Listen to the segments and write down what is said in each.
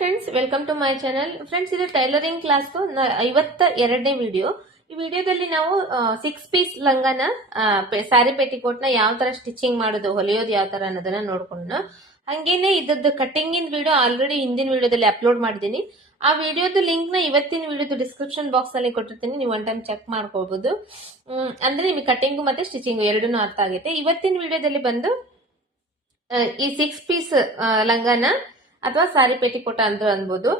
Friends, welcome to my channel. Friends, ಇದು tailoring class 52ನೇ video. ಈ ವಿಡಿಯೋದಲ್ಲಿ ನಾವು 6 ಪೀಸ್ ಲಂಗನ ಸ್ಯಾರಿ ಪೆಟಿಕೋಟ್ ನ ಯಾವ ತರ ಸ್ಟಿಚಿಂಗ್ ಮಾಡೋದು, ಹೊಲಿಯೋದು ಯಾವ ತರ ಅನ್ನೋದನ್ನ ನೋಡ್ಕೊಂಡು, ಹಂಗೇನೆ ಇದ್ದದ್ದು ಕಟಿಂಗ್ ಇನ್ ವಿಡಿಯೋ ಆಲ್ರೆಡಿ ಹಿಂದಿನ ವಿಡಿಯೋದಲ್ಲಿ ಅಪ್ಲೋಡ್ ಮಾಡಿದೀನಿ. ಆ ವಿಡಿಯೋದ ಲಿಂಕ್ ನ ಇವತ್ತಿನ ವಿಡಿಯೋದ ಡಿಸ್ಕ್ರಿಪ್ಷನ್ ಬಾಕ್ಸ್ ಅಲ್ಲಿ ಕೊಟ್ಟಿರ್ತೀನಿ, ನೀವು ಒನ್ ಟೈಮ್ ಚೆಕ್ ಮಾಡ್ಕೋಬಹುದು. ಅಂದ್ರೆ ನಿಮಗೆ ಕಟಿಂಗ್ ಮತ್ತೆ ಸ್ಟಿಚಿಂಗ್ ಎರಡೂ ಅರ್ಥ ಆಗುತ್ತೆ. ಇವತ್ತಿನ ವಿಡಿಯೋದಲ್ಲಿ ಬಂದು ಈ 6 ಪೀಸ್ ಲಂಗನ ಅಥವಾ ಸಾರಿ ಪೆಟಿಕೋಟ ಅಂತ ಅನ್ಬೋದು,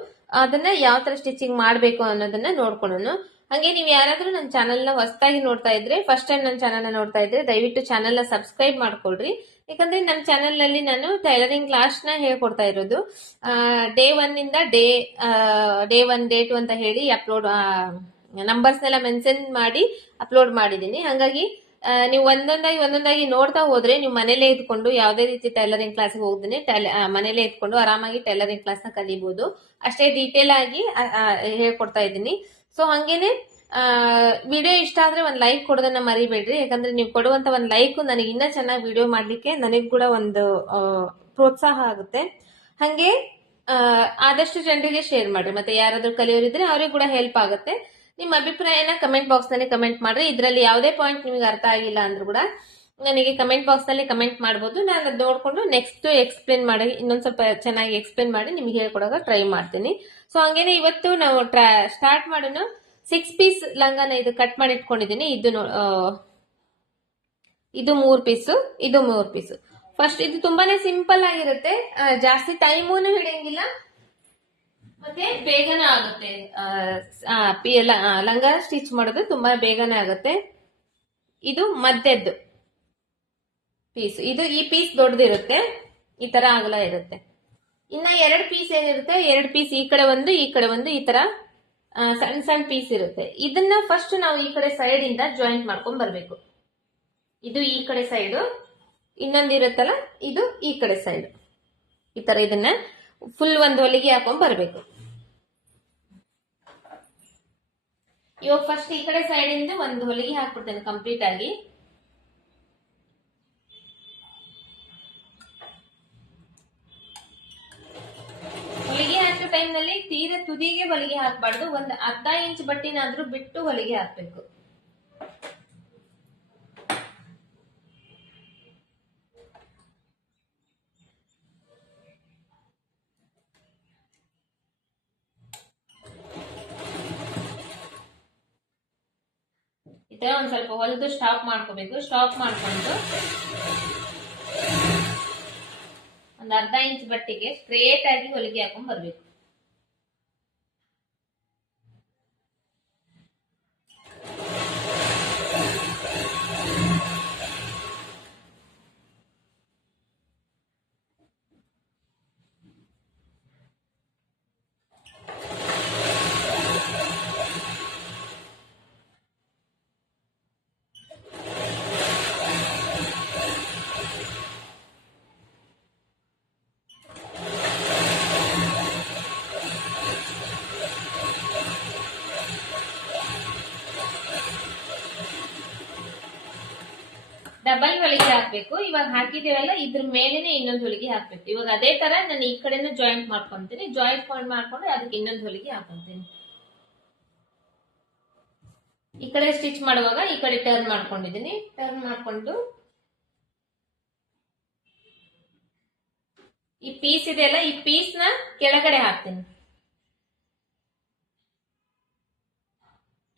ಅದನ್ನ ಯಾವ ತರ ಸ್ಟಿಚಿಂಗ್ ಮಾಡ್ಬೇಕು ಅನ್ನೋದನ್ನ ನೋಡ್ಕೊಳ್ಳೋಣ. ಹಂಗೆ ನೀವು ಯಾರಾದ್ರೂ ನನ್ನ ಚಾನಲ್ ನ ಹೊಸದಾಗಿ ನೋಡ್ತಾ ಇದ್ರೆ, ಫಸ್ಟ್ ಟೈಮ್ ನನ್ನ ಚಾನಲ್ ನ ನೋಡ್ತಾ ಇದ್ರೆ ದಯವಿಟ್ಟು ಚಾನಲ್ ನ ಸಬ್ಸ್ಕ್ರೈಬ್ ಮಾಡ್ಕೊಳ್ರಿ. ಯಾಕಂದ್ರೆ ನಮ್ಮ ಚಾನಲ್ ನಲ್ಲಿ ನಾನು ಟೈಲರಿಂಗ್ ಕ್ಲಾಸ್ ನ ಹೇಳ್ಕೊಡ್ತಾ ಇರೋದು. ಡೇ 1 ಇಂದ ಡೇ 1 ಡೇ 2 ಅಂತ ಹೇಳಿ ಅಪ್ಲೋಡ್ ನಂಬರ್ಸ್ ನೆಲ್ಲ ಮೆನ್ಷನ್ ಮಾಡಿ ಅಪ್ಲೋಡ್ ಮಾಡಿದೀನಿ. ಹಾಗಾಗಿ ನೀವು ಒಂದೊಂದಾಗಿ ನೋಡ್ತಾ ಹೋದ್ರೆ ನೀವು ಮನೇಲೆ ಇದ್ಕೊಂಡು ಯಾವುದೇ ರೀತಿ ಟೈಲರಿಂಗ್ ಕ್ಲಾಸ್ಗೆ ಹೋಗ್ದೇನೆ ಮನೇಲೆ ಇದ್ಕೊಂಡು ಆರಾಮಾಗಿ ಟೈಲರಿಂಗ್ ಕ್ಲಾಸ್ ನ ಕಲಿಬಹುದು. ಅಷ್ಟೇ ಡೀಟೇಲ್ ಆಗಿ ಹೇಳ್ಕೊಡ್ತಾ ಇದ್ದೀನಿ. ಸೊ ಹಂಗೇನೆ ವಿಡಿಯೋ ಇಷ್ಟ ಆದ್ರೆ ಒಂದ್ ಲೈಕ್ ಕೊಡೋದನ್ನ ಮರಿಬೇಡ್ರಿ. ಯಾಕಂದ್ರೆ ನೀವು ಕೊಡುವಂತ ಒಂದ್ ಲೈಕ್ ನನಗೆ ಇನ್ನ ಚೆನ್ನಾಗಿ ವಿಡಿಯೋ ಮಾಡ್ಲಿಕ್ಕೆ ನನಗ್ ಕೂಡ ಒಂದು ಪ್ರೋತ್ಸಾಹ ಆಗುತ್ತೆ. ಹಂಗೆ ಆದಷ್ಟು ಜನರಿಗೆ ಶೇರ್ ಮಾಡ್ರಿ. ಮತ್ತೆ ಯಾರಾದ್ರೂ ಕಲಿಯೋರಿದ್ರೆ ಅವ್ರಿಗೆ ಕೂಡ ಹೆಲ್ಪ್ ಆಗುತ್ತೆ. ನಿಮ್ಮ ಅಭಿಪ್ರಾಯನ ಕಮೆಂಟ್ ಬಾಕ್ಸ್ ನಲ್ಲಿ ಕಮೆಂಟ್ ಮಾಡ್ರಿ. ಇದರಲ್ಲಿ ಯಾವುದೇ ಪಾಯಿಂಟ್ ನಿಮಗೆ ಅರ್ಥ ಆಗಿಲ್ಲ ಅಂದ್ರೂ ಕೂಡ ನನಗೆ ಕಮೆಂಟ್ ಬಾಕ್ಸ್ ನಲ್ಲಿ ಕಮೆಂಟ್ ಮಾಡಬಹುದು. ನಾನು ಅದು ನೋಡ್ಕೊಂಡು ನೆಕ್ಸ್ಟ್ ಎಕ್ಸ್ಪ್ಲೇನ್ ಮಾಡಿ, ಇನ್ನೊಂದ್ ಸ್ವಲ್ಪ ಚೆನ್ನಾಗಿ ಎಕ್ಸ್ಪ್ಲೇನ್ ಮಾಡಿ ನಿಮ್ಗೆ ಹೇಳ್ಕೊಡೋಕೆ ಟ್ರೈ ಮಾಡ್ತೀನಿ. ಸೊ ಹಂಗೇನೆ ಇವತ್ತು ನಾವು ಸ್ಟಾರ್ಟ್ ಮಾಡೋಣ. 6 ಪೀಸ್ ಲಂಗನ ಇದು ಕಟ್ ಮಾಡಿ ಇಟ್ಕೊಂಡಿದ್ದೀನಿ. ಇದು 3 ಪೀಸ್, ಇದು 3 ಪೀಸ್. ಫಸ್ಟ್ ಇದು ತುಂಬಾನೇ ಸಿಂಪಲ್ ಆಗಿರುತ್ತೆ, ಜಾಸ್ತಿ ಟೈಮೂನು ಹಿಡಿಯಂಗಿಲ್ಲ, ಮತ್ತೆ ಬೇಗನೆ ಆಗುತ್ತೆ. ಲಂಗ ಸ್ಟಿಚ್ ಮಾಡೋದು ತುಂಬಾ ಬೇಗನೆ ಆಗುತ್ತೆ. ಇದು ಮಧ್ಯದ್ದು ಪೀಸ್, ಈ ಪೀಸ್ ದೊಡ್ಡದಿರುತ್ತೆ, ಈ ತರ ಅಗಲ ಇರುತ್ತೆ. ಇನ್ನ 2 ಪೀಸ್ ಏನಿರುತ್ತೆ, 2 ಪೀಸ್ ಈ ಕಡೆ ಒಂದು ಈ ಕಡೆ ಒಂದು, ಈ ತರ ಸಣ್ಣ ಸಣ್ಣ ಪೀಸ್ ಇರುತ್ತೆ. ಇದನ್ನ ಫಸ್ಟ್ ನಾವು ಈ ಕಡೆ ಸೈಡ್ ಇಂದ ಜಾಯಿಂಟ್ ಮಾಡ್ಕೊಂಡ್ ಬರ್ಬೇಕು. ಇದು ಈ ಕಡೆ ಸೈಡ್, ಇನ್ನೊಂದು ಇರುತ್ತಲ್ಲ ಇದು ಈ ಕಡೆ ಸೈಡ್. ಈ ತರ ಇದನ್ನ ಫುಲ್ ಒಂದು ಹೊಲಿಗೆ ಹಾಕೊಂಡ್ ಬರ್ಬೇಕು. ಇವಾಗ ಫಸ್ಟ್ ಈ ಕಡೆ ಸೈಡ್ ಇಂದ ಒಂದು ಹೊಲಿಗೆ ಹಾಕ್ಬಿಡ್ತೇನೆ ಕಂಪ್ಲೀಟ್ ಆಗಿ. ಹೊಲಿಗೆ ಹಾಕೋ ಟೈಮ್ ನಲ್ಲಿ ತೀರಾ ತುದಿಗೆ ಹೊಲಿಗೆ ಹಾಕಬಾರ್ದು. ಒಂದು ಅರ್ಧ ಇಂಚ್ ಬಟ್ಟಿನಾದ್ರೂ ಬಿಟ್ಟು ಹೊಲಿಗೆ ಹಾಕ್ಬೇಕು. ಇದರ ಒಂದ್ ಸ್ವಲ್ಪ ಹೊಲಿದು ಸ್ಟಾಪ್ ಮಾಡ್ಕೋಬೇಕು. ಸ್ಟಾಪ್ ಮಾಡ್ಕೊಂಡು ಒಂದ್ ಅರ್ಧ ಇಂಚ್ ಬಟ್ಟಿಗೆ ಸ್ಟ್ರೇಟ್ ಆಗಿ ಹೊಲಿಗೆ ಹಾಕೊಂಡ್ ಬರ್ಬೇಕು. ಡಬಲ್ ಹೊಲಿಗೆ ಹಾಕ್ಬೇಕು. ಇವಾಗ ಹಾಕಿದೇವಲ್ಲ, ಇದ್ರ ಮೇಲೆನೆ ಇನ್ನೊಂದು ಹೊಲಿಗೆ ಹಾಕ್ಬೇಕು. ಇವಾಗ ಅದೇ ತರ ನಾನು ಈ ಕಡೆನೂ ಜಾಯಿಂಟ್ ಮಾಡ್ಕೊಂತೀನಿ. ಜಾಯಿಂಟ್ ಮಾಡ್ಕೊಂಡು ಅದಕ್ಕೆ ಇನ್ನೊಂದು ಹೊಲಿಗೆ ಹಾಕೊಂತೀನಿ. ಈ ಕಡೆ ಸ್ಟಿಚ್ ಮಾಡುವಾಗ ಈ ಕಡೆ ಟರ್ನ್ ಮಾಡ್ಕೊಂಡಿದ್ದೀನಿ. ಟರ್ನ್ ಮಾಡ್ಕೊಂಡು ಈ ಪೀಸ್ ಇದೆಯಲ್ಲ, ಈ ಪೀಸ್ ನ ಕೆಳಗಡೆ ಹಾಕ್ತೀನಿ.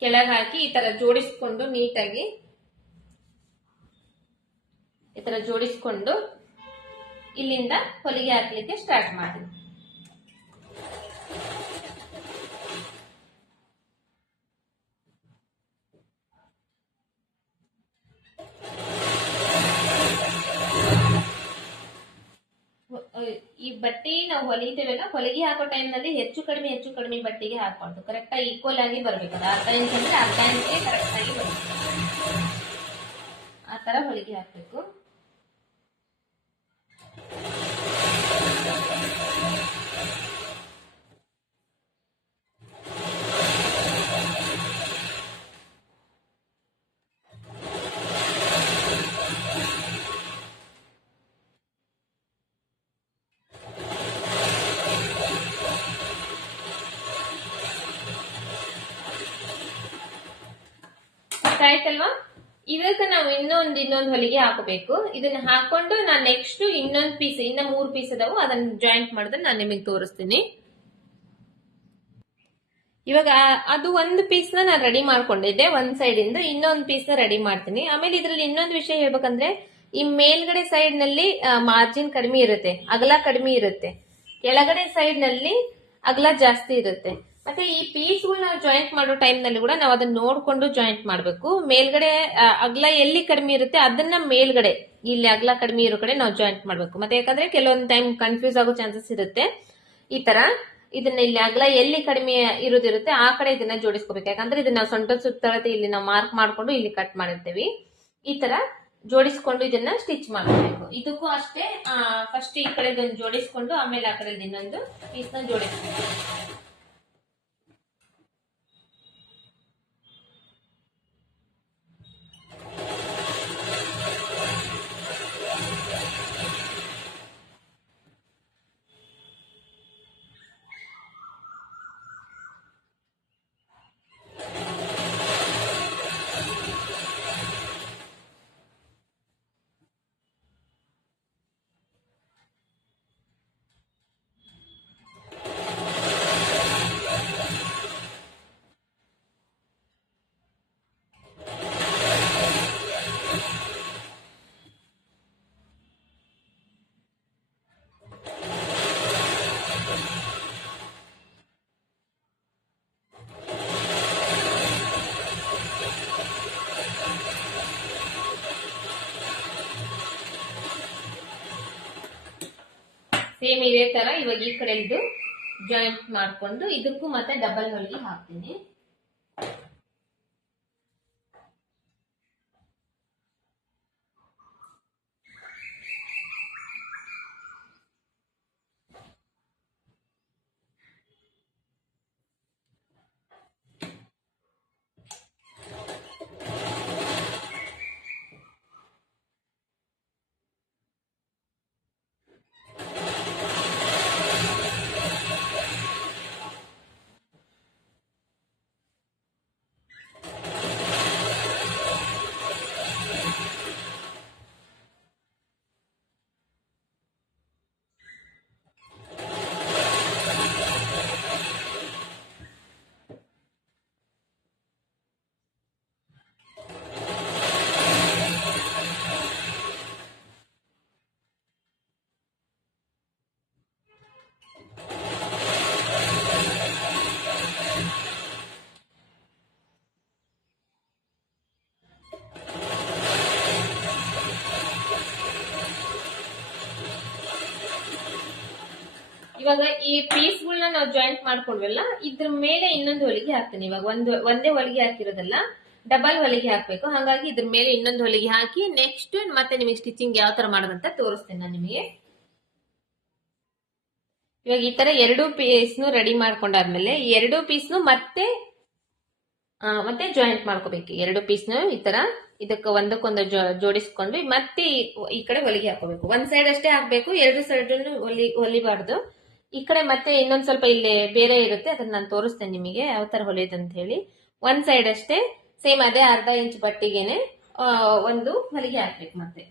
ಕೆಳಗೆ ಹಾಕಿ ಈ ತರ ಜೋಡಿಸ್ಕೊಂಡು ನೀಟಾಗಿ ಈ ತರ ಜೋಡಿಸ್ಕೊಂಡು ಇಲ್ಲಿಂದ ಹೊಲಿಗೆ ಹಾಕ್ಲಿಕ್ಕೆ ಸ್ಟಾರ್ಟ್ ಮಾಡಿ. ಈ ಬಟ್ಟೆ ನಾವು ಹೊಲಿತೇವಲ್ಲ, ಹೊಲಿಗೆ ಹಾಕೋ ಟೈಮ್ ನಲ್ಲಿ ಹೆಚ್ಚು ಕಡಿಮೆ ಬಟ್ಟೆಗೆ ಹಾಕೊಂಡು ಕರೆಕ್ಟ್ ಆಗಿ ಈಕ್ವಲ್ ಆಗಿ ಬರ್ಬೇಕು. ಅರ್ಧ ಇಂಚ್ ಅಂದ್ರೆ ಅರ್ಧ ಇಂಚ್ಗೆ ಕರೆಕ್ಟ್ ಆಗಿ ಬರ್ಬೇಕು. ಆ ತರ ಹೊಲಿಗೆ ಹಾಕ್ಬೇಕು. ಆಯ್ತಲ್ವಾ? ಇವಾಗ ನಾವು ಇನ್ನೊಂದು ಹೊಲಿಗೆ ಹಾಕಬೇಕು. ಇದನ್ನ ಹಾಕೊಂಡು ನಾನು ನೆಕ್ಸ್ಟ್ ಇನ್ನೊಂದು ಪೀಸ್, ಇನ್ನ 3 ಪೀಸ್ ಅದಾವು, ಅದನ್ನ ಜಾಯಿಂಟ್ ಮಾಡಿದ್ರೆ ನಾನು ನಿಮಗೆ ತೋರಿಸ್ತೀನಿ. ಇವಾಗ ಅದು ಒಂದು ಪೀಸ್ ನಾನು ರೆಡಿ ಮಾಡ್ಕೊಂಡಿದ್ದೆ ಒಂದ್ ಸೈಡ್ ಇಂದ, ಇನ್ನೊಂದು ಪೀಸ್ ನ ರೆಡಿ ಮಾಡ್ತೀನಿ. ಆಮೇಲೆ ಇದ್ರಲ್ಲಿ ಇನ್ನೊಂದು ವಿಷಯ ಹೇಳ್ಬೇಕಂದ್ರೆ, ಈ ಮೇಲ್ಗಡೆ ಸೈಡ್ ನಲ್ಲಿ ಮಾರ್ಜಿನ್ ಕಡಿಮೆ ಇರುತ್ತೆ, ಅಗಲ ಕಡಿಮೆ ಇರುತ್ತೆ. ಕೆಳಗಡೆ ಸೈಡ್ ನಲ್ಲಿ ಅಗಲ ಜಾಸ್ತಿ ಇರುತ್ತೆ. ಮತ್ತೆ ಈ ಪೀಸ್ಗಳು ನಾವು ಜಾಯಿಂಟ್ ಮಾಡೋ ಟೈಮ್ ನಲ್ಲಿ ಕೂಡ ನಾವು ಅದನ್ನ ನೋಡ್ಕೊಂಡು ಜಾಯಿಂಟ್ ಮಾಡ್ಬೇಕು. ಮೇಲ್ಗಡೆ ಅಗಲ ಎಲ್ಲಿ ಕಡಿಮೆ ಇರುತ್ತೆ ಅದನ್ನ ಮೇಲ್ಗಡೆ, ಇಲ್ಲಿ ಅಗಲ ಕಡಿಮೆ ಇರೋ ಕಡೆ ನಾವು ಜಾಯಿಂಟ್ ಮಾಡ್ಬೇಕು. ಮತ್ತೆ ಯಾಕಂದ್ರೆ ಕೆಲವೊಂದು ಟೈಮ್ ಕನ್ಫ್ಯೂಸ್ ಆಗೋ ಚಾನ್ಸಸ್ ಇರುತ್ತೆ. ಈ ತರ ಇದನ್ನ ಇಲ್ಲಿ ಅಗಲ ಎಲ್ಲಿ ಕಡಿಮೆ ಇರೋದಿರುತ್ತೆ ಆ ಕಡೆ ಇದನ್ನ ಜೋಡಿಸ್ಕೋಬೇಕು. ಯಾಕಂದ್ರೆ ಇದನ್ನ ನಾವು ಸೊಂಟ ಸುತ್ತಳತೆ ಇಲ್ಲಿ ನಾವು ಮಾರ್ಕ್ ಮಾಡ್ಕೊಂಡು ಇಲ್ಲಿ ಕಟ್ ಮಾಡಿರ್ತೀವಿ. ಈ ತರ ಜೋಡಿಸ್ಕೊಂಡು ಇದನ್ನ ಸ್ಟಿಚ್ ಮಾಡಬೇಕು. ಇದಕ್ಕೂ ಅಷ್ಟೇ, ಫಸ್ಟ್ ಈ ಕಡೆ ಜೋಡಿಸ್ಕೊಂಡು ಆಮೇಲೆ ಆ ಕಡೆ ಇನ್ನೊಂದು ಪೀಸ್ ನ ಜೋಡಿಸ್ಬೇಕು. ಸೇಮ್ ಇದೇ ತರ ಇವಾಗ ಈ ಕಡೆ ಇದು ಜಾಯಿಂಟ್ ಮಾಡ್ಕೊಂಡು ಇದಕ್ಕೂ ಮತ್ತೆ ಡಬಲ್ ಹೊಲಿಗೆ ಹಾಕ್ತೀನಿ. ಇವಾಗ ಈ ಪೀಸ್ಗಳನ್ನ ನಾವು ಜಾಯಿಂಟ್ ಮಾಡ್ಕೊಂಡ್ವಲ್ಲ, ಇದ್ರ ಮೇಲೆ ಇನ್ನೊಂದು ಹೊಲಿಗೆ ಹಾಕ್ತೀನಿ. ಇವಾಗ ಒಂದೇ ಹೊಲಿಗೆ ಹಾಕಿರೋದಲ್ಲ, ಡಬಲ್ ಹೊಲಿಗೆ ಹಾಕ್ಬೇಕು. ಹಾಗಾಗಿ ಇದ್ರ ಮೇಲೆ ಇನ್ನೊಂದು ಹೊಲಿಗೆ ಹಾಕಿ ನೆಕ್ಸ್ಟ್ ಮತ್ತೆ ನಿಮಗೆ ಸ್ಟಿಚಿಂಗ್ ಯಾವ ತರ ಮಾಡೋದಂತ ತೋರಿಸ್ತೇನೆ ನಾನು ನಿಮಗೆ. ಇವಾಗ ಈ ತರ 2 ಪೀಸ್ನು ರೆಡಿ ಮಾಡ್ಕೊಂಡಾದ್ಮೇಲೆ 2 ಪೀಸ್ನು ಮತ್ತೆ ಜಾಯಿಂಟ್ ಮಾಡ್ಕೋಬೇಕು. 2 ಪೀಸ್ನು ಈ ತರ ಇದಕ್ಕೆ ಒಂದಕ್ಕೊಂದು ಜೋಡಿಸ್ಕೊಂಡು ಮತ್ತೆ ಈ ಕಡೆ ಹೊಲಿಗೆ ಹಾಕೋಬೇಕು. ಒಂದ್ ಸೈಡ್ ಅಷ್ಟೇ ಹಾಕ್ಬೇಕು, 2 ಸೈಡ್ ಹೊಲಿಬಾರ್ದು. ಈ ಕಡೆ ಮತ್ತೆ ಇನ್ನೊಂದ್ ಸ್ವಲ್ಪ ಇಲ್ಲಿ ಬೇರೆ ಇರುತ್ತೆ, ಅದನ್ನ ನಾನು ತೋರಿಸ್ತೇನೆ ನಿಮಗೆ ಯಾವ ತರ ಹೊಲಿಯೋದಂತ ಹೇಳಿ. ಒಂದ್ ಸೈಡ್ ಅಷ್ಟೇ ಸೇಮ್ ಅದೇ ಅರ್ಧ ಇಂಚ್ ಬಟ್ಟಿಗೆನೆ ಒಂದು ಹೊಲಿಗೆ ಹಾಕ್ಬೇಕು. ಮತ್ತೆ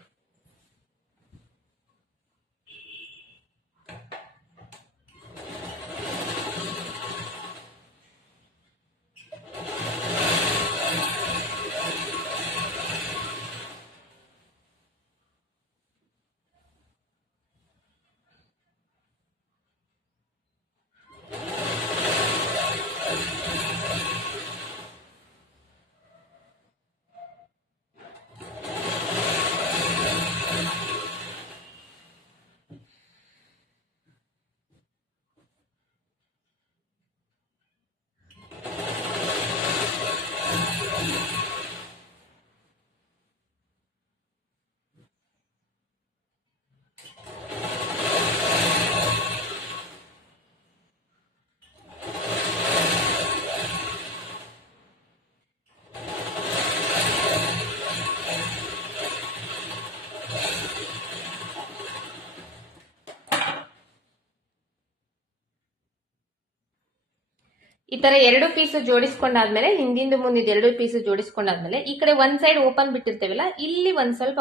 ಈ ತರ 2 ಪೀಸ್ ಜೋಡಿಸ್ಕೊಂಡಾದ್ಮೇಲೆ ಹಿಂದಿಂದು ಮುಂದಿದ್ದು 2 ಪೀಸ್ ಜೋಡಿಸ್ಕೊಂಡಾದ್ಮೇಲೆ ಈ ಕಡೆ ಒಂದ್ ಸೈಡ್ ಓಪನ್ ಬಿಟ್ಟಿರ್ತೇವಲ್ಲ ಇಲ್ಲಿ ಒಂದ್ ಸ್ವಲ್ಪ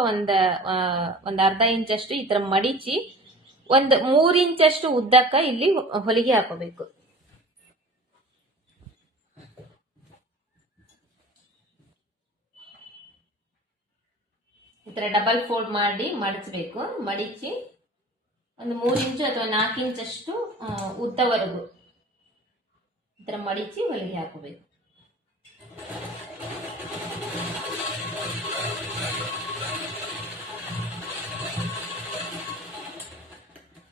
ಒಂದ್ ಅರ್ಧ ಇಂಚಷ್ಟು ಈ ತರ ಮಡಿಚಿ ಒಂದ್ 3 ಇಂಚಷ್ಟು ಉದ್ದಕ್ಕ ಇಲ್ಲಿ ಹೊಲಿಗೆ ಹಾಕೋಬೇಕು. ಈ ತರ ಡಬಲ್ ಫೋಲ್ಡ್ ಮಾಡಿ ಮಡಿಚಬೇಕು. ಮಡಿಚಿ ಒಂದು 3 ಇಂಚು ಅಥವಾ 4 ಇಂಚಷ್ಟು ಉದ್ದವರೆಗೂ ಈ ತರ ಮಡಿಚಿ ಹೊಲಿಗೆ ಹಾಕಬೇಕು.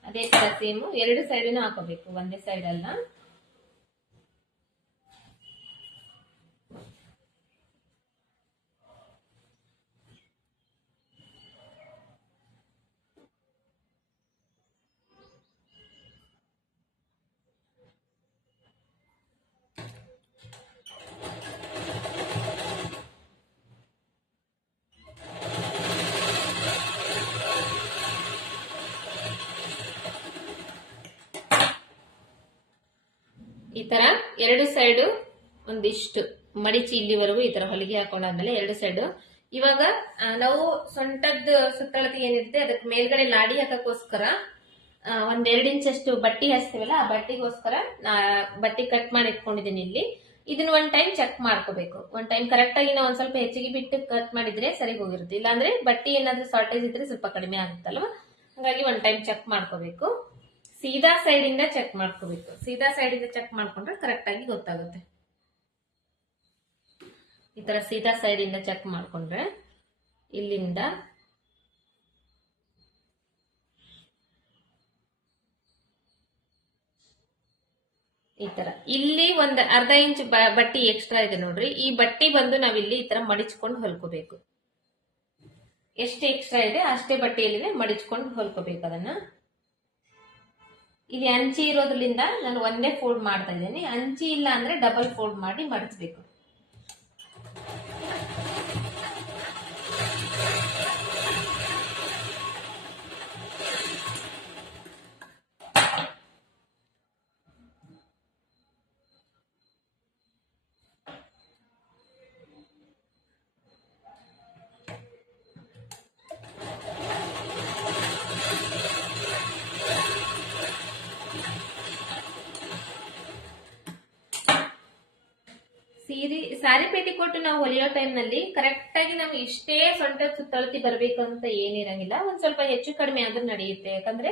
ಅದೇ ತರ ಸೇಮ್ 2 ಸೈಡಿನೂ ಹಾಕೋಬೇಕು, ಒಂದೇ ಸೈಡ್ ಅಲ್ಲ. ಈ ತರ 2 ಸೈಡ್ ಒಂದಿಷ್ಟು ಮಡಿಚಿ ಇಲ್ಲಿವರೆಗೂ ಈ ತರ ಹೊಲಿಗೆ ಹಾಕೊಂಡಾದ್ಮೇಲೆ 2 ಸೈಡ್ ಇವಾಗ ನಾವು ಸೊಂಟದ ಸುತ್ತಳತೆ ಏನಿರುತ್ತೆ ಅದಕ್ಕೆ ಮೇಲ್ಗಡೆ ಲಾಡಿ ಹಾಕಕ್ಕೋಸ್ಕರ 1-2 ಇಂಚಷ್ಟು ಬಟ್ಟಿ ಹಚ್ತೀವಲ್ಲ ಆ ಬಟ್ಟಿಗೋಸ್ಕರ ಬಟ್ಟಿ ಕಟ್ ಮಾಡಿ ಇಟ್ಕೊಂಡಿದ್ದೀನಿ ಇಲ್ಲಿ. ಇದನ್ನ ಒಂದ್ ಟೈಮ್ ಚೆಕ್ ಮಾಡ್ಕೋಬೇಕು. ಒಂದ್ ಟೈಮ್ ಕರೆಕ್ಟ್ ಆಗಿ ನಾವು ಒಂದ್ ಸ್ವಲ್ಪ ಹೆಚ್ಚಿಗೆ ಬಿಟ್ಟು ಕಟ್ ಮಾಡಿದ್ರೆ ಸರಿ ಹೋಗಿರುತ್ತೆ. ಇಲ್ಲಾಂದ್ರೆ ಬಟ್ಟಿ ಏನಾದ್ರೂ ಶಾರ್ಟೇಜ್ ಇದ್ರೆ ಸ್ವಲ್ಪ ಕಡಿಮೆ ಆಗುತ್ತಲ್ವಾ, ಹಾಗಾಗಿ ಒಂದ್ ಟೈಮ್ ಚೆಕ್ ಮಾಡ್ಕೋಬೇಕು. ಸೀದಾ ಸೈಡ್ ಇಂದ ಚೆಕ್ ಮಾಡ್ಕೋಬೇಕು. ಸೀದಾ ಸೈಡ್ ಇಂದ ಚೆಕ್ ಮಾಡ್ಕೊಂಡ್ರೆ ಕರೆಕ್ಟ್ ಆಗಿ ಗೊತ್ತಾಗುತ್ತೆ. ಈ ತರ ಸೀದಾ ಸೈಡ್ ಇಂದ ಚೆಕ್ ಮಾಡ್ಕೊಂಡ್ರೆ ಇಲ್ಲಿಂದ ಈ ತರ ಇಲ್ಲಿ ಒಂದ್ ಅರ್ಧ ಇಂಚ್ ಬಟ್ಟಿ ಎಕ್ಸ್ಟ್ರಾ ಇದೆ ನೋಡ್ರಿ. ಈ ಬಟ್ಟಿ ಬಂದು ನಾವಿಲ್ಲಿ ಈ ತರ ಮಡಿಚ್ಕೊಂಡು ಹೊಲ್ಕೋಬೇಕು. ಎಷ್ಟು ಎಕ್ಸ್ಟ್ರಾ ಇದೆ ಅಷ್ಟೇ ಬಟ್ಟೆಯಲ್ಲಿ ಮಡಿಚ್ಕೊಂಡು ಹೊಲ್ಕೋಬೇಕು. ಅದನ್ನ ಇಲ್ಲಿ ಅಂಚಿ ಇರೋದ್ರಿಂದ ನಾನು ಒಂದೇ ಫೋಲ್ಡ್ ಮಾಡ್ತಾ ಇದ್ದೇನೆ. ಅಂಚಿ ಇಲ್ಲ ಅಂದ್ರೆ ಡಬಲ್ ಫೋಲ್ಡ್ ಮಾಡಿ ಮಡಿಸ್ಬೇಕು. ಸಾರಿ ಪೇಟಿಕೋಟ್ ನಾವು ಹೊಲಿಯೋ ಟೈಮ್ ನಲ್ಲಿ ಕರೆಕ್ಟ್ ಆಗಿ ನಾವು ಇಷ್ಟೇ ಸೊಂಟ ಸುತ್ತಳತಿ ಬರ್ಬೇಕು ಅಂತ ಏನಿರಂಗಿಲ್ಲ. ಒಂದ್ ಸ್ವಲ್ಪ ಹೆಚ್ಚು ಕಡಿಮೆ ಆದ್ರೂ ನಡೆಯುತ್ತೆ. ಯಾಕಂದ್ರೆ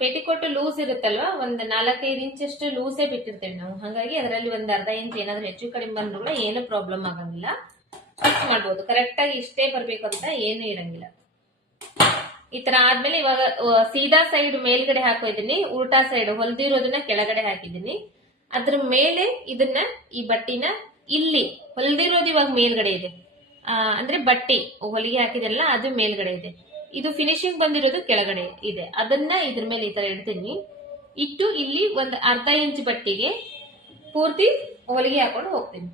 ಪೇಟಿಕೋಟ್ ಲೂಸ್ ಇರುತ್ತಲ್ವಾ, ಒಂದ್ 4-5 ಇಂಚಷ್ಟು ಲೂಸೇ ಬಿಟ್ಟಿರ್ತೇವೆ ನಾವು. ಹಾಗಾಗಿ ಅದರಲ್ಲಿ ಒಂದ್ ಅರ್ಧ ಇಂಚ್ ಏನಾದ್ರೂ ಹೆಚ್ಚು ಕಡಿಮೆ ಬಂದ್ರು ಕೂಡ ಏನು ಪ್ರಾಬ್ಲಮ್ ಆಗಂಗಿಲ್ಲ, ಫಿಕ್ಸ್ ಮಾಡ್ಬೋದು. ಕರೆಕ್ಟ್ ಆಗಿ ಇಷ್ಟೇ ಬರ್ಬೇಕು ಅಂತ ಏನು ಇರಂಗಿಲ್ಲ. ಈ ತರ ಆದ್ಮೇಲೆ ಇವಾಗ ಸೀದಾ ಸೈಡ್ ಮೇಲ್ಗಡೆ ಹಾಕೋದಿನಿ, ಉಲ್ಟಾ ಸೈಡ್ ಹೊಲ್ದಿರೋದನ್ನ ಕೆಳಗಡೆ ಹಾಕಿದೀನಿ. ಅದ್ರ ಮೇಲೆ ಇದನ್ನ ಈ ಬಟ್ಟಿನ ಇಲ್ಲಿ ಹೊಲ್ದಿರೋದು ಇವಾಗ ಮೇಲ್ಗಡೆ ಇದೆ, ಅಂದ್ರೆ ಬಟ್ಟಿ ಹೊಲಿಗೆ ಹಾಕಿದೆಲ್ಲ ಅದು ಮೇಲ್ಗಡೆ ಇದೆ. ಇದು ಫಿನಿಶಿಂಗ್ ಬಂದಿರೋದು ಕೆಳಗಡೆ ಇದೆ. ಅದನ್ನ ಇದ್ರ ಮೇಲೆ ಈ ತರ ಇಡ್ತೀನಿ. ಇಟ್ಟು ಇಲ್ಲಿ ಒಂದು ಅರ್ಧ ಇಂಚ್ ಬಟ್ಟಿಗೆ ಪೂರ್ತಿ ಹೊಲಿಗೆ ಹಾಕೊಂಡು ಹೋಗ್ತೀನಿ.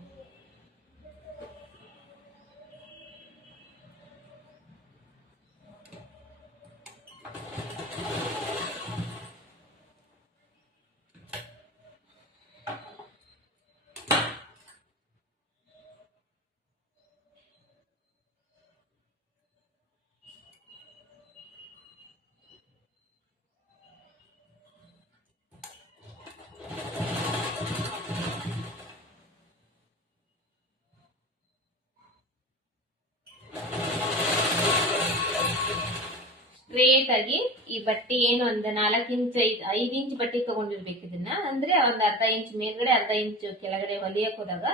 ಸ್ಟ್ರೇಟ್ ಆಗಿ ಈ ಬಟ್ಟೆ ಏನು ಒಂದ್ 4 ಇಂಚ್ 5 ಇಂಚ್ ಬಟ್ಟೆ ತಗೊಂಡಿರ್ಬೇಕು. ಇದನ್ನ ಅಂದ್ರೆ ಒಂದ್ ಅರ್ಧ ಇಂಚ್ ಮೇಲ್ಗಡೆ ಅರ್ಧ ಇಂಚ್ ಕೆಳಗಡೆ ಹೊಲಿಯಕ್ ಹೋದಾಗ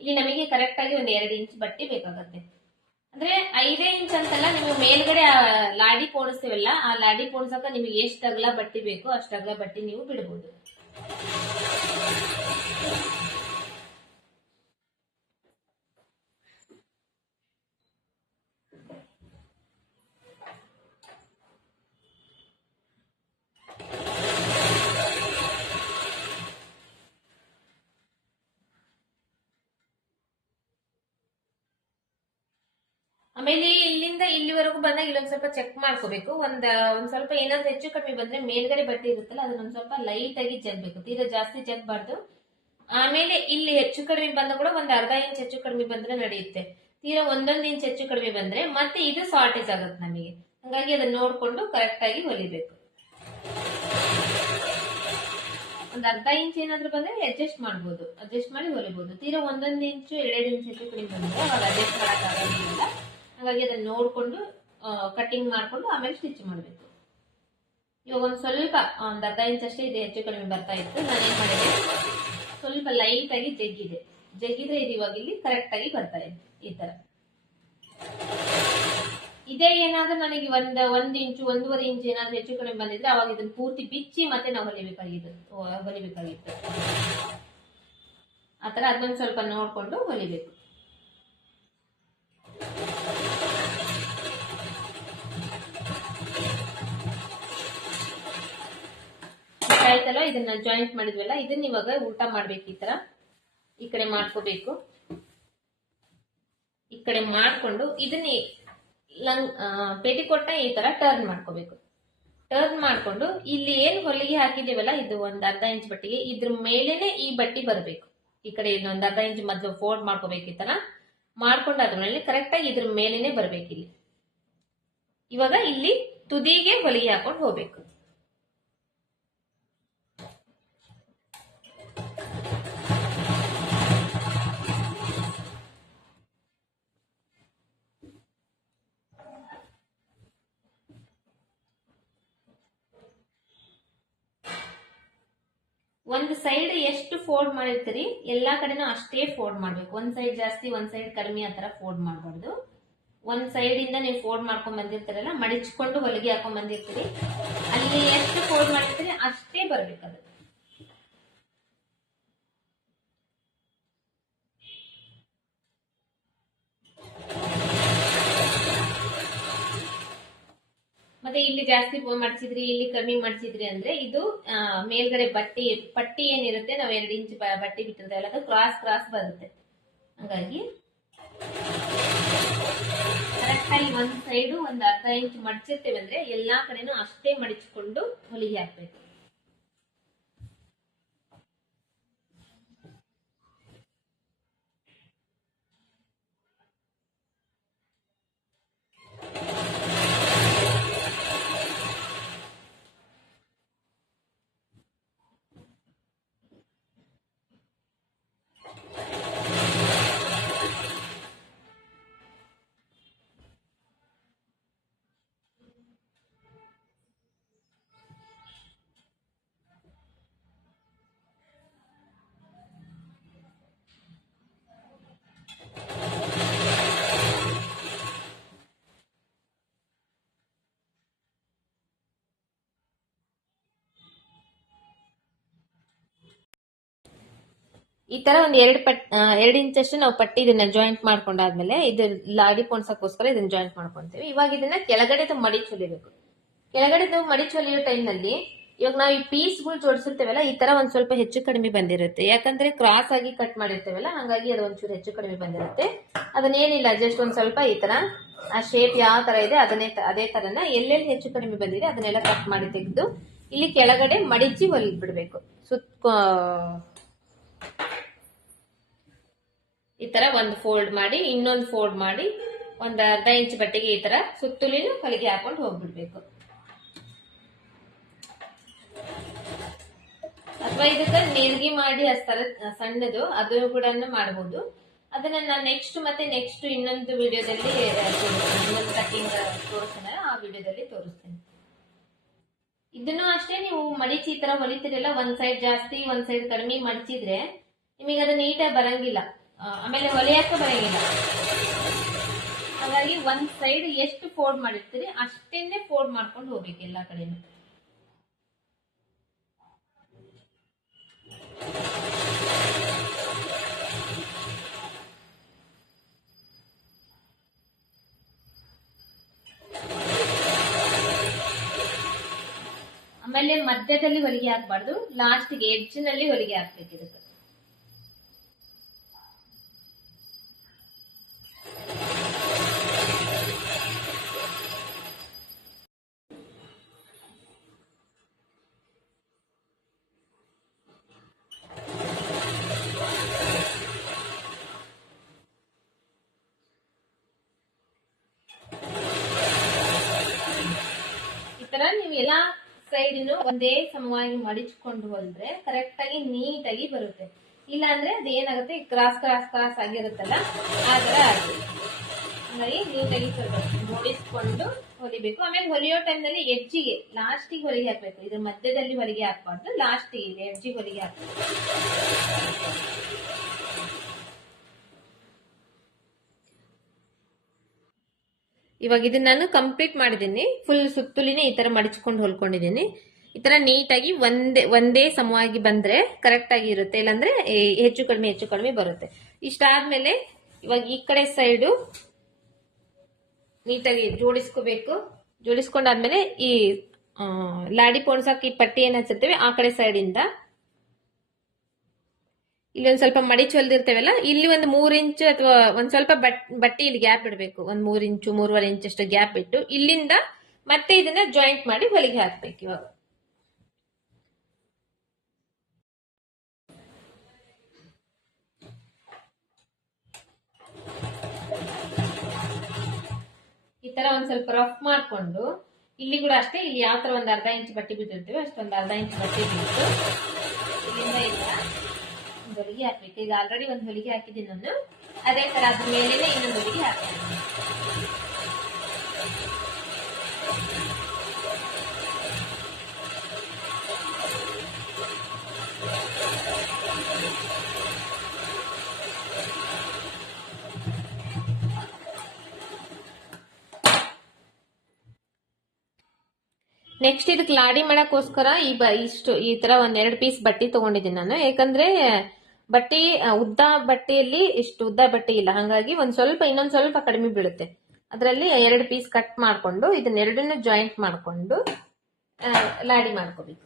ಇಲ್ಲಿ ನಮಗೆ ಕರೆಕ್ಟ್ ಆಗಿ ಒಂದ್ 2 ಇಂಚ್ ಬಟ್ಟೆ ಬೇಕಾಗತ್ತೆ. ಅಂದ್ರೆ 5 ಇಂಚ್ ಅಂತಲ್ಲ, ನೀವು ಮೇಲ್ಗಡೆ ಲಾಡಿ ಪೋಣಿಸ್ತೀವಲ್ಲ ಆ ಲಾಡಿ ಪೋಣಿಸಕ ನಿಮಗೆ ಎಷ್ಟು ಅಗಲ ಬಟ್ಟೆ ಬೇಕು ಅಷ್ಟು ಅಗಲ ಬಟ್ಟೆ ನೀವು ಬಿಡಬಹುದು. ಆಮೇಲೆ ಇಲ್ಲಿಂದ ಇಲ್ಲಿವರೆಗೂ ಬಂದಾಗ ಇಲ್ಲೊಂದ್ ಸ್ವಲ್ಪ ಚೆಕ್ ಮಾಡ್ಕೋಬೇಕು. ಒಂದ್ ಸ್ವಲ್ಪ ಏನಾದ್ರು ಹೆಚ್ಚು ಕಡಿಮೆ ಬಂದ್ರೆ ಮೇಲ್ಗಡೆ ಬಟ್ಟೆ ಇರುತ್ತಲ್ಲ ಅದನ್ನೊಂದ್ ಸ್ವಲ್ಪ ಲೈಟ್ ಆಗಿ ಜಗ್ಬೇಕು. ತೀರಾ ಜಾಸ್ತಿ ಜಗ್ಬಾರ್ದು, ಆಮೇಲೆ ಇಲ್ಲಿ ಹೆಚ್ಚು ಕಡಿಮೆ ಬಂದ ಕೂಡ ಒಂದು ಅರ್ಧ ಇಂಚ್ ಹೆಚ್ಚು ಕಡಿಮೆ ಬಂದ್ರೆ ನಡೆಯುತ್ತೆ. ತೀರಾ 1 ಇಂಚ್ ಹೆಚ್ಚು ಕಡಿಮೆ ಬಂದ್ರೆ ಮತ್ತೆ ಇದು ಶಾರ್ಟೇಜ್ ಆಗುತ್ತೆ ನಮಗೆ. ಹಾಗಾಗಿ ಅದನ್ನ ನೋಡ್ಕೊಂಡು ಕರೆಕ್ಟ್ ಆಗಿ ಹೊಲಿಬೇಕು. ಒಂದು ಅರ್ಧ ಇಂಚ್ ಏನಾದ್ರು ಬಂದ್ರೆ ಅಡ್ಜಸ್ಟ್ ಮಾಡಬಹುದು, ಅಡ್ಜಸ್ಟ್ ಮಾಡಿ ಹೊಲಿಬಹುದು. ತೀರಾ 1 ಇಂಚು 2 ಇಂಚ್ ಹೆಚ್ಚು ಕಡಿಮೆ ಬಂದ್ರೆ ಅವಾಗ ಅಡ್ಜಸ್ಟ್ ಮಾಡಕ್ ಆಗೋದಿಲ್ಲ. ಹಾಗಾಗಿ ಅದನ್ನ ನೋಡ್ಕೊಂಡು ಕಟಿಂಗ್ ಮಾಡ್ಕೊಂಡು ಆಮೇಲೆ ಸ್ಟಿಚ್ ಮಾಡಬೇಕು. ಇವಾಗ ಒಂದ್ ಅರ್ಧ ಇಂಚ್ ಅಷ್ಟೇ ಇದೆ, ಹೆಚ್ಚು ಕಡಿಮೆ ಬರ್ತಾ ಇತ್ತು. ನಾನೇನ್ ಮಾಡಿದೆ, ಸ್ವಲ್ಪ ಲೈಟ್ ಆಗಿ ಜಗ್ಗಿದ್ರೆ ಇದು ಇವಾಗ ಇಲ್ಲಿ ಕರೆಕ್ಟ್ ಆಗಿ ಬರ್ತಾ ಇದೆ. ಈ ತರ ಇದೇ ಏನಾದ್ರೂ ನನಗೆ ಒಂದ್ ಇಂಚು 1.5 ಇಂಚ್ ಏನಾದ್ರೂ ಹೆಚ್ಚು ಕಡಿಮೆ ಬಂದಿದ್ರೆ ಅವಾಗ ಇದನ್ನ ಪೂರ್ತಿ ಬಿಚ್ಚಿ ಮತ್ತೆ ನಾವು ಹೊಲಿಬೇಕಾಗಿತ್ತು. ಆತರ ಅದನ್ನ ಸ್ವಲ್ಪ ನೋಡ್ಕೊಂಡು ಹೊಲಿಬೇಕು. ಆಯ್ತಲ್ಲ, ಇದನ್ನ ಜಾಯಿಂಟ್ ಮಾಡಿದ್ವಲ್ಲ, ಇದನ್ನ ಇವಾಗ ಊಟ ಮಾಡ್ಬೇಕು. ಈ ತರ ಈ ಕಡೆ ಮಾಡ್ಕೋಬೇಕು. ಈ ಕಡೆ ಮಾಡ್ಕೊಂಡು ಇದನ್ನ ಪೇಟಿಕೋಟ್ನ ಈ ತರ ಟರ್ನ್ ಮಾಡ್ಕೋಬೇಕು. ಟರ್ನ್ ಮಾಡ್ಕೊಂಡು ಇಲ್ಲಿ ಏನ್ ಹೊಲಿಗೆ ಹಾಕಿದೀವಲ್ಲ, ಇದು ಒಂದ್ ಅರ್ಧ ಇಂಚ್ ಬಟ್ಟಿಗೆ, ಇದ್ರ ಮೇಲೇನೆ ಈ ಬಟ್ಟಿ ಬರ್ಬೇಕು. ಈ ಕಡೆ ಇನ್ನೊಂದ್ ಅರ್ಧ ಇಂಚ್ ಮೊದಲು ಫೋಲ್ಡ್ ಮಾಡ್ಕೋಬೇಕು. ಈ ತರ ಮಾಡ್ಕೊಂಡು ಅದ್ರಲ್ಲಿ ಕರೆಕ್ಟ್ ಆಗಿ ಇದ್ರ ಮೇಲೇನೆ ಬರ್ಬೇಕು. ಇಲ್ಲಿ ಇವಾಗ ಇಲ್ಲಿ ತುದಿಗೆ ಹೊಲಿಗೆ ಹಾಕೊಂಡು ಹೋಗ್ಬೇಕು. ಒಂದ್ ಸೈಡ್ ಎಷ್ಟು ಫೋಲ್ಡ್ ಮಾಡಿರ್ತೀರಿ ಎಲ್ಲಾ ಕಡೆನೂ ಅಷ್ಟೇ ಫೋಲ್ಡ್ ಮಾಡ್ಬೇಕು. ಒಂದ್ ಸೈಡ್ ಜಾಸ್ತಿ ಒಂದ್ ಸೈಡ್ ಕಡಿಮೆ ಆತರ ಫೋಲ್ಡ್ ಮಾಡಬಾರ್ದು. ಒಂದ್ ಸೈಡ್ ಇಂದ ನೀವು ಫೋಲ್ಡ್ ಮಾಡ್ಕೊಂಡ್ ಬಂದಿರ್ತೀರಲ್ಲ, ಮಡಿಚ್ಕೊಂಡು ಹೊಲಿಗೆ ಹಾಕೊಂಡ್ ಬಂದಿರ್ತೀರಿ, ಅಲ್ಲಿ ಎಷ್ಟು ಫೋಲ್ಡ್ ಮಾಡಿರ್ತೀರಿ ಅಷ್ಟೇ ಬರ್ಬೇಕದು. ಮತ್ತೆ ಇಲ್ಲಿ ಜಾಸ್ತಿ ಮಡಿಸಿದ್ರಿ, ಇಲ್ಲಿ ಕಡಿಮೆ ಮಡಿಸಿದ್ರಿ ಅಂದ್ರೆ ಇದು ಮೇಲ್ಗಡೆ ಪಟ್ಟಿ ಏನಿರುತ್ತೆ, ನಾವ್ 2 ಇಂಚ್ ಬಟ್ಟೆ ಬಿಟ್ಟಿರ್ತೇವಲ್ಲ, ಅದು ಕ್ರಾಸ್ ಬರುತ್ತೆ. ಹಾಗಾಗಿ ಕರೆಕ್ಟ್ ಆಗಿ ಒಂದ್ ಸೈಡು ಒಂದ್ ಅರ್ಧ ಇಂಚ್ ಮಡಿಸಿರ್ತೇವೆ ಅಂದ್ರೆ ಎಲ್ಲಾ ಕಡೆನೂ ಅಷ್ಟೇ ಮಡಿಚಿಕೊಂಡು ಹೊಲಿಗೆ ಹಾಕ್ಬೇಕು. ಈ ತರ ಒಂದ್ 2 ಇಂಚ್ ಅಷ್ಟು ನಾವು ಪಟ್ಟಿ ಇದನ್ನ ಜಾಯಿಂಟ್ ಮಾಡ್ಕೊಂಡಾದ್ಮೇಲೆ ಇದು ಲಾಡಿ ಪೊಣ್ಸಕ್ಕೋಸ್ಕರ ಇದನ್ನ ಜಾಯಿಂಟ್ ಮಾಡ್ಕೊಂತೀವಿ. ಇವಾಗ ಇದನ್ನ ಕೆಳಗಡೆದು ಮಡಿಚ್ ಹೊಲಿಬೇಕು. ಕೆಳಗಡೆದು ಮಡಿಚ್ ಹೊಲಿಯೋ ಟೈಮ್ ನಲ್ಲಿ ಇವಾಗ ನಾವು ಈ ಪೀಸ್ಗಳು ಜೋಡಿಸಿರ್ತೇವಲ್ಲ, ಈ ತರ ಒಂದ್ ಸ್ವಲ್ಪ ಹೆಚ್ಚು ಕಡಿಮೆ ಬಂದಿರುತ್ತೆ. ಯಾಕಂದ್ರೆ ಕ್ರಾಸ್ ಆಗಿ ಕಟ್ ಮಾಡಿರ್ತೇವಲ್ಲ, ಹಾಗಾಗಿ ಅದು ಒಂಚೂರು ಹೆಚ್ಚು ಕಡಿಮೆ ಬಂದಿರುತ್ತೆ. ಅದನ್ನೇನಿಲ್ಲ, ಜಸ್ಟ್ ಒಂದ್ ಸ್ವಲ್ಪ ಈ ತರ ಆ ಶೇಪ್ ಯಾವ ತರ ಇದೆ ಅದೇ ತರನ ಎಲ್ಲೆಲ್ಲಿ ಹೆಚ್ಚು ಕಡಿಮೆ ಬಂದಿದೆ ಅದನ್ನೆಲ್ಲ ಕಟ್ ಮಾಡಿ ತೆಗೆದು ಇಲ್ಲಿ ಕೆಳಗಡೆ ಮಡಿಚಿ ಹೊಲಿದ್ ಬಿಡ್ಬೇಕು. ಈ ತರ ಒಂದು ಫೋಲ್ಡ್ ಮಾಡಿ, ಇನ್ನೊಂದು ಫೋಲ್ಡ್ ಮಾಡಿ, ಒಂದ್ ಅರ್ಧ ಇಂಚ್ ಬಟ್ಟೆಗೆ ಈ ತರ ಸುತ್ತಲಿನ ಹೊಲಿಗೆ ಹಾಕೊಂಡು ಹೋಗ್ಬಿಡ್ಬೇಕು. ಅಥವಾ ಇದಕ್ಕ ನೇರ್ಗಿ ಮಾಡಿ ಹಚ್ತಾರ ಸಣ್ಣದು, ಅದು ಕೂಡ ಮಾಡಬಹುದು. ಅದನ್ನ ನಾನು ನೆಕ್ಸ್ಟ್ ಇನ್ನೊಂದು ವಿಡಿಯೋದಲ್ಲಿ ಇನ್ನೊಂದು ಕಟಿಂಗ್ ತೋರಿಸ್ತಾನೆ, ಆ ವಿಡಿಯೋದಲ್ಲಿ ತೋರಿಸ್ತೇನೆ. ಇದನ್ನು ಅಷ್ಟೇ ನೀವು ಮಡಿಚಿ ಈ ತರ ಹೊಲಿತೀರಲ್ಲ, ಒಂದ್ ಸೈಡ್ ಜಾಸ್ತಿ ಒಂದ್ ಸೈಡ್ ಕಡಿಮೆ ಮಡಿಚಿದ್ರೆ ನಿಮಗೆ ಅದು ನೀಟಾಗಿ ಬರಂಗಿಲ್ಲ, ಆಮೇಲೆ ಹೊಲಿಯಕ್ಕೆ ಬರಂಗಿಲ್ಲ. ಹಾಗಾಗಿ ಒಂದ್ ಸೈಡ್ ಎಷ್ಟು ಫೋಲ್ಡ್ ಮಾಡಿರ್ತೀರಿ ಅಷ್ಟೇನೆ ಫೋಲ್ಡ್ ಮಾಡ್ಕೊಂಡು ಹೋಗ್ಬೇಕು ಎಲ್ಲಾ ಕಡೆನೂ. ಆಮೇಲೆ ಮಧ್ಯದಲ್ಲಿ ಹೊಲಿಗೆ ಹಾಕ್ಬಾರ್ದು, ಲಾಸ್ಟ್ಗೆ ಎಡ್ಜ್ ನಲ್ಲಿ ಹೊಲಿಗೆ ಹಾಕ್ಬೇಕು. ಇದಕ್ಕೆ ತರ ನೀವು ಎಲ್ಲಾ ಸೈಡಿನು ಒಂದೇ ಸಮವಾಗಿ ಮಡಿಚಿಕೊಂಡು ಹೊಲ್ದ್ರೆ ಕರೆಕ್ಟ್ ಆಗಿ ನೀಟಾಗಿ ಬರುತ್ತೆ. ಇಲ್ಲ ಅಂದ್ರೆ ಅದೇನಾಗುತ್ತೆ ಕ್ರಾಸ್ ಕ್ರಾಸ್ ಕ್ರಾಸ್ ಆಗಿರುತ್ತಲ್ಲ ಆ ತರ ಆಗುತ್ತೆ. ಹಾಗಾಗಿ ನೀಟಾಗಿ ಜೋಡಿಸ್ಕೊಂಡು ಹೊಲಿಬೇಕು. ಆಮೇಲೆ ಹೊಲಿಯೋ ಟೈಮ್ನಲ್ಲಿ ಎಡ್ಜಿಗೆ ಲಾಸ್ಟಿಗೆ ಹೊಲಿಗೆ ಹಾಕ್ಬೇಕು. ಇದ್ರ ಮಧ್ಯದಲ್ಲಿ ಹೊಲಿಗೆ ಹಾಕ್ಬಾರ್ದು, ಲಾಸ್ಟಿಗೆ ಎಡ್ಜಿಗೆ ಹೊಲಿಗೆ ಹಾಕ್ಬೇಕು. ಇವಾಗ ಇದನ್ನ ನಾನು ಕಂಪ್ಲೀಟ್ ಮಾಡಿದ್ದೀನಿ. ಫುಲ್ ಸುತ್ತಲಿನೇ ಈ ತರ ಮಡಿಚ್ಕೊಂಡು ಹೊಲ್ಕೊಂಡಿದ್ದೀನಿ. ಈ ತರ ನೀಟಾಗಿ ಒಂದೇ ಸಮವಾಗಿ ಬಂದ್ರೆ ಕರೆಕ್ಟ್ ಆಗಿ ಇರುತ್ತೆ. ಇಲ್ಲಾಂದ್ರೆ ಹೆಚ್ಚು ಕಡಿಮೆ ಬರುತ್ತೆ. ಇಷ್ಟಾದ್ಮೇಲೆ ಇವಾಗ ಈ ಕಡೆ ಸೈಡು ನೀಟಾಗಿ ಜೋಡಿಸ್ಕೋಬೇಕು. ಜೋಡಿಸ್ಕೊಂಡಾದ್ಮೇಲೆ ಈ ಲಾಡಿ ಪೋಣ್ಸಕ್ ಈ ಪಟ್ಟಿ ಏನ್ ಹಚ್ಚಿರ್ತೇವೆ ಆ ಕಡೆ ಸೈಡ್ ಇಂದ ಇಲ್ಲಿ ಒಂದ್ ಸ್ವಲ್ಪ ಮಡಿಚ್ ಹೊಲ್ದಿರ್ತೇವಲ್ಲ, ಇಲ್ಲಿ ಒಂದು 3 ಇಂಚ್ ಅಥವಾ ಒಂದ್ ಸ್ವಲ್ಪ ಬಟ್ಟೆ ಇಲ್ಲಿ ಗ್ಯಾಪ್ ಇಡಬೇಕು. ಒಂದ್ 3 ಇಂಚು 3.5 ಇಂಚ್ ಅಷ್ಟು ಗ್ಯಾಪ್ ಇಟ್ಟು ಇಲ್ಲಿಂದ ಮತ್ತೆ ಇದನ್ನ ಜಾಯಿಂಟ್ ಮಾಡಿ ಹೊಲಿಗೆ ಹಾಕ್ಬೇಕು. ಇವಾಗ ಈ ತರ ಒಂದ್ ಸ್ವಲ್ಪ ರಫ್ ಮಾಡ್ಕೊಂಡು ಇಲ್ಲಿ ಕೂಡ ಅಷ್ಟೇ, ಇಲ್ಲಿ ಯಾವ ತರ ಒಂದ್ 1/2 ಇಂಚ್ ಬಟ್ಟೆ ಬಿಟ್ಟಿರ್ತೀವಿ ಅಷ್ಟೊಂದು 1/2 ಇಂಚ್ ಬಟ್ಟೆ ಬಿಟ್ಟು ಇಲ್ಲಿಂದ ಇಲ್ಲ ಹೊಲಿಗೆ ಹಾಕ್ಬೇಕು. ಈಗ ಆಲ್ರೆಡಿ ಒಂದು ಹೊಲಿಗೆ ಹಾಕಿದ್ದೀನಿ ನಾನು, ಅದೇ ತರ ಅದ್ರ ಮೇಲೇನೆ ಇನ್ನೊಂದು ಹೊಲಿಗೆ ಹಾಕ್ತೀನಿ. ನೆಕ್ಸ್ಟ್ ಇದಕ್ಕೆ ಲಾಡಿ ಮಾಡಕ್ಕೋಸ್ಕರ ಈ ತರ ಒಂದ್ 2 ಪೀಸ್ ಬಟ್ಟೆ ತಗೊಂಡಿದ್ದೀನಿ ನಾನು. ಯಾಕಂದ್ರೆ ಬಟ್ಟೆ ಬಟ್ಟೆಯಲ್ಲಿ ಇಷ್ಟು ಉದ್ದ ಬಟ್ಟೆ ಇಲ್ಲ, ಹಾಗಾಗಿ ಇನ್ನೊಂದ್ ಸ್ವಲ್ಪ ಕಡಿಮೆ ಬೀಳುತ್ತೆ. ಅದರಲ್ಲಿ 2 ಪೀಸ್ ಕಟ್ ಮಾಡ್ಕೊಂಡು ಇದನ್ನೆರಡನ್ನು ಜಾಯಿಂಟ್ ಮಾಡ್ಕೊಂಡು ಲಾಡಿ ಮಾಡ್ಕೋಬೇಕು.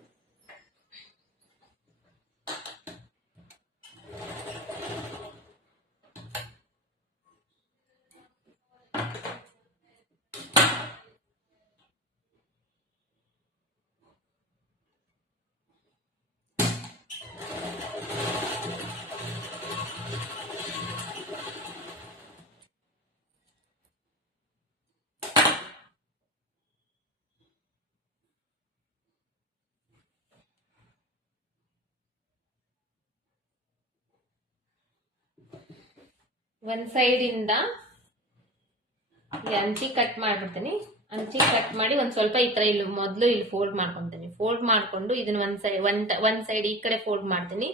ಒಂದ್ ಸೈಡ್ ಇಂದ ಅಂಚಿ ಕಟ್ ಮಾಡ್ಬಿಡ್ತೀನಿ. ಅಂಚಿ ಕಟ್ ಮಾಡಿ ಒಂದ್ ಸ್ವಲ್ಪ ಈ ತರ ಮೊದಲು ಇಲ್ಲಿ ಫೋಲ್ಡ್ ಮಾಡ್ಕೊಂತೀನಿ. ಫೋಲ್ಡ್ ಮಾಡ್ಕೊಂಡು ಇದನ್ನ ಒಂದ್ ಸೈಡ್ ಈ ಕಡೆ ಫೋಲ್ಡ್ ಮಾಡ್ತೀನಿ,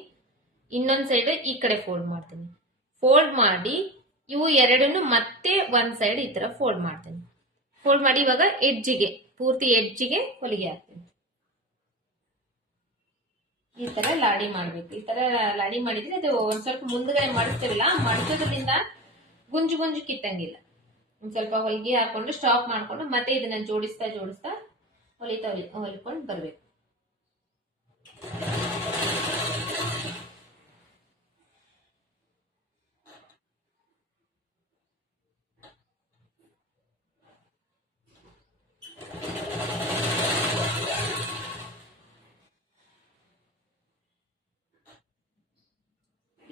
ಇನ್ನೊಂದ್ ಸೈಡ್ ಈ ಕಡೆ ಫೋಲ್ಡ್ ಮಾಡ್ತೀನಿ. ಫೋಲ್ಡ್ ಮಾಡಿ ಇವು ಎರಡನ್ನು ಮತ್ತೆ ಒಂದ್ ಸೈಡ್ ಈ ತರ ಫೋಲ್ಡ್ ಮಾಡ್ತೀನಿ. ಫೋಲ್ಡ್ ಮಾಡಿ ಇವಾಗ ಪೂರ್ತಿ ಎಡ್ಜಿಗೆ ಹೊಲಿಗೆ ಹಾಕ್ತೀನಿ. ಈ ತರ ಲಾಡಿ ಮಾಡ್ಬೇಕು. ಈ ತರ ಲಾಡಿ ಮಾಡಿದ್ರೆ ಅದು ಒಂದ್ ಸ್ವಲ್ಪ ಮುಂದ್ಗಡೆ ಮಾಡಿಸ್ತೇವಲ್ಲ, ಮಡಿಸೋದ್ರಿಂದ ಗುಂಜು ಕಿತ್ತಂಗಿಲ್ಲ. ಒಂದ್ ಸ್ವಲ್ಪ ಹೊಲಿಗೆ ಹಾಕೊಂಡು ಸ್ಟಾಪ್ ಮಾಡ್ಕೊಂಡು ಮತ್ತೆ ಇದನ್ನ ಜೋಡಿಸ್ತಾ ಹೊಲಿಕೊಂಡು ಬರ್ಬೇಕು.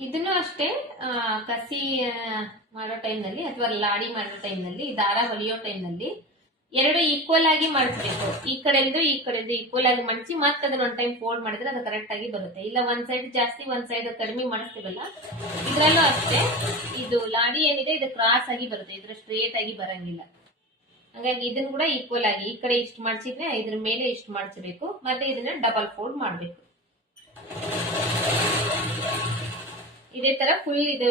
ಇದನ್ನು ಅಷ್ಟೇ ಕಸಿ ಮಾಡೋ ಟೈಮ್ನಲ್ಲಿ ಅಥವಾ ಲಾಡಿ ಮಾಡೋ ಟೈಮ್ನಲ್ಲಿ, ದಾರ ಹೊಲಿಯೋ ಟೈಮ್ನಲ್ಲಿ ಎರಡು ಈಕ್ವಲ್ ಆಗಿ ಮಾಡಿಸ್ಬೇಕು. ಈ ಕಡೆದು ಈಕ್ವಲ್ ಆಗಿ ಮಾಡಿಸಿ ಮತ್ತೆ ಅದನ್ನ ಒಂದ್ ಟೈಮ್ ಫೋಲ್ಡ್ ಮಾಡಿದ್ರೆ ಅದು ಕರೆಕ್ಟ್ ಆಗಿ ಬರುತ್ತೆ. ಇಲ್ಲ ಒಂದ್ ಸೈಡ್ ಜಾಸ್ತಿ ಒಂದ್ ಸೈಡ್ ಕಡಿಮೆ ಮಾಡಿಸ್ತೀವಲ್ಲ, ಇದ್ರಲ್ಲೂ ಅಷ್ಟೇ ಇದು ಲಾಡಿ ಏನಿದೆ ಇದು ಕ್ರಾಸ್ ಆಗಿ ಬರುತ್ತೆ, ಇದ್ರ ಸ್ಟ್ರೇಟ್ ಆಗಿ ಬರಂಗಿಲ್ಲ. ಹಾಗಾಗಿ ಇದನ್ನ ಕೂಡ ಈಕ್ವಲ್ ಆಗಿ ಈ ಕಡೆ ಇಷ್ಟು ಮಾಡಿಸಿದ್ರೆ ಇದ್ರ ಮೇಲೆ ಇಷ್ಟು ಮಾಡಿಸಬೇಕು, ಮತ್ತೆ ಇದನ್ನ ಡಬಲ್ ಫೋಲ್ಡ್ ಮಾಡ್ಬೇಕು. ಇದೇ ತರ ಫುಲ್ ಇದು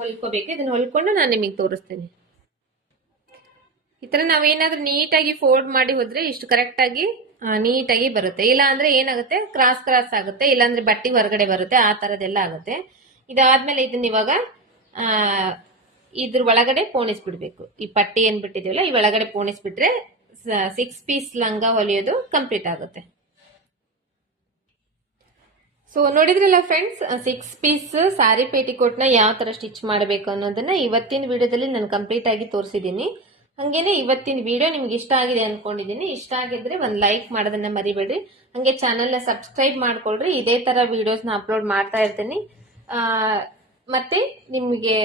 ಹೊಲ್ಕೋಬೇಕು. ಇದನ್ನ ಹೊಲ್ಕೊಂಡು ನಾನು ನಿಮಗೆ ತೋರಿಸ್ತೇನೆ. ಈ ತರ ನಾವೇನಾದ್ರೂ ನೀಟಾಗಿ ಫೋಲ್ಡ್ ಮಾಡಿ ಹೋದ್ರೆ ಇಷ್ಟು ಕರೆಕ್ಟ್ ಆಗಿ ನೀಟಾಗಿ ಬರುತ್ತೆ. ಇಲ್ಲ ಅಂದ್ರೆ ಏನಾಗುತ್ತೆ ಕ್ರಾಸ್ ಆಗುತ್ತೆ, ಇಲ್ಲಾಂದ್ರೆ ಬಟ್ಟೆ ಹೊರಗಡೆ ಬರುತ್ತೆ, ಆ ತರದೆಲ್ಲ ಆಗುತ್ತೆ. ಇದಾದ್ಮೇಲೆ ಇದನ್ನ ಇವಾಗ ಇದ್ರ ಒಳಗಡೆ ಪೋಣಿಸ್ಬಿಡ್ಬೇಕು. ಈ ಪಟ್ಟಿ ಏನ್ ಬಿಟ್ಟಿದೀವಲ್ಲ ಈ ಒಳಗಡೆ ಪೋಣಿಸ್ಬಿಟ್ರೆ 6 ಪೀಸ್ ಲಂಗ ಹೊಲಿಯೋದು ಕಂಪ್ಲೀಟ್ ಆಗುತ್ತೆ. ಸೊ ನೋಡಿದ್ರಲ್ಲ ಫ್ರೆಂಡ್ಸ್, 6 ಪೀಸ್ ಸಾರಿ ಪೇಟಿಕೋಟ್ ನ ಯಾವ ತರ ಸ್ಟಿಚ್ ಮಾಡಬೇಕು ಅನ್ನೋದನ್ನ ಇವತ್ತಿನ ವಿಡಿಯೋದಲ್ಲಿ ನಾನು ಕಂಪ್ಲೀಟ್ ಆಗಿ ತೋರಿಸಿದ್ದೀನಿ. ಹಂಗೇನೆ ಇವತ್ತಿನ ವಿಡಿಯೋ ನಿಮ್ಗೆ ಇಷ್ಟ ಆಗಿದೆ ಅನ್ಕೊಂಡಿದ್ದೀನಿ. ಇಷ್ಟ ಆಗಿದ್ರೆ ಒಂದು ಲೈಕ್ ಮಾಡೋದನ್ನ ಮರಿಬೇಡ್ರಿ. ಹಂಗೆ ಚಾನೆಲ್ ನ ಸಬ್ಸ್ಕ್ರೈಬ್ ಮಾಡ್ಕೊಳ್ರಿ. ಇದೇ ತರ ವಿಡಿಯೋಸ್ ನ ಅಪ್ಲೋಡ್ ಮಾಡ್ತಾ ಇರ್ತೀನಿ. ಮತ್ತೆ ನಿಮಗೆ